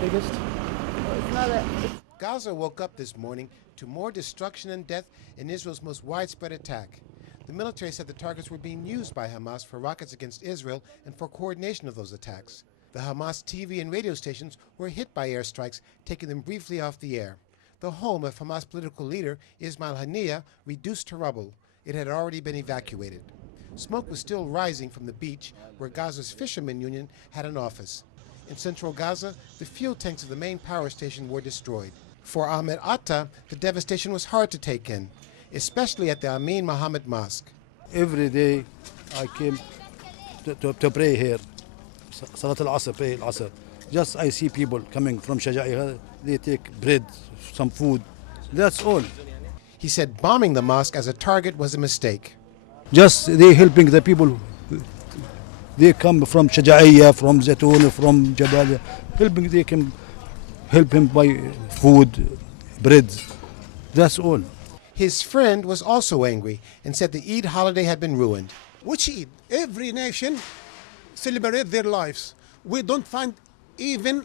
biggest. It's not a... Gaza woke up this morning to more destruction and death in Israel's most widespread attack. The military said the targets were being used by Hamas for rockets against Israel and for coordination of those attacks. The Hamas TV and radio stations were hit by airstrikes, taking them briefly off the air. The home of Hamas political leader Ismail Haniyeh reduced to rubble. It had already been evacuated. Smoke was still rising from the beach where Gaza's fishermen union had an office. In central Gaza, the fuel tanks of the main power station were destroyed. For AHMED ATTASOT, the devastation was hard to take in, especially at the Amin Mohammed mosque. Every day I came to pray here. Salat al-Asr, pray al-Asr. Just I see people coming from Shaja'i, they take bread, some food. That's all. He said bombing the mosque as a target was a mistake. Just they helping the people. They come from Shaja'i, from Zaytoun, from Jabalia. Helping, they can help him buy food, bread. That's all. His friend was also angry and said the Eid holiday had been ruined. Which Eid? Every nation celebrate their lives. We don't find even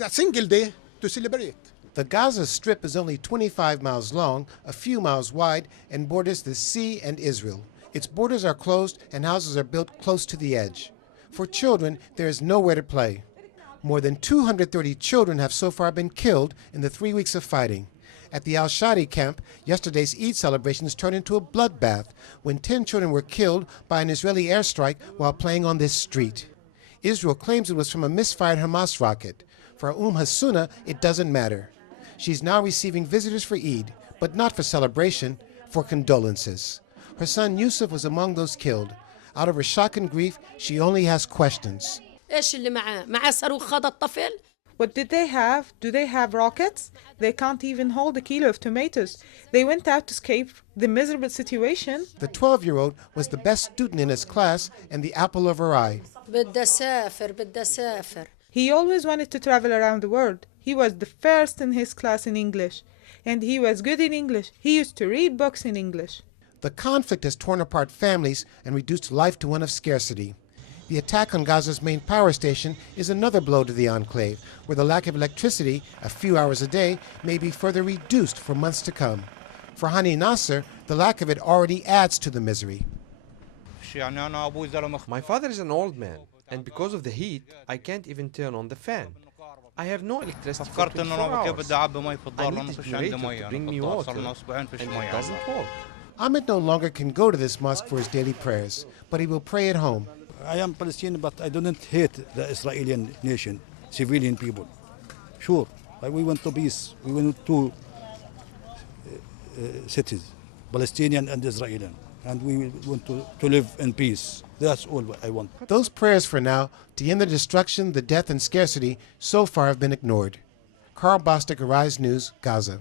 a single day to celebrate. The Gaza Strip is only 25 miles long, a few miles wide, and borders the sea and Israel. Its borders are closed and houses are built close to the edge. For children, there is nowhere to play. More than 230 children have so far been killed in the 3 weeks of fighting. At the al-Shadi camp, yesterday's Eid celebrations turned into a bloodbath when 10 children were killed by an Israeli airstrike while playing on this street. Israel claims it was from a misfired Hamas rocket. For Hasuna, it doesn't matter. She's now receiving visitors for Eid, but not for celebration, for condolences. Her son Yusuf was among those killed. Out of her shock and grief, she only has questions. What did they have? Do they have rockets? They can't even hold a kilo of tomatoes. They went out to escape the miserable situation. The 12-year-old was the best student in his class and the apple of her eye. He always wanted to travel around the world. He was the first in his class in English. And he was good in English. He used to read books in English. The conflict has torn apart families and reduced life to one of scarcity. The attack on Gaza's main power station is another blow to the enclave, where the lack of electricity, a few hours a day, may be further reduced for months to come. For Hani Nasser, the lack of it already adds to the misery. My father is an old man, and because of the heat, I can't even turn on the fan. I have no electricity for 24 hours. I need a generator to bring me water, and it doesn't work. Ahmed no longer can go to this mosque for his daily prayers, but he will pray at home. I am Palestinian, but I don't hate the Israeli nation, civilian people. Sure, we want to peace. We want two cities, Palestinian and Israeli, and we want to live in peace. That's all I want. Those prayers for now, to end the destruction, the death, and scarcity, so far have been ignored. Carl Bostic, Arise News, Gaza.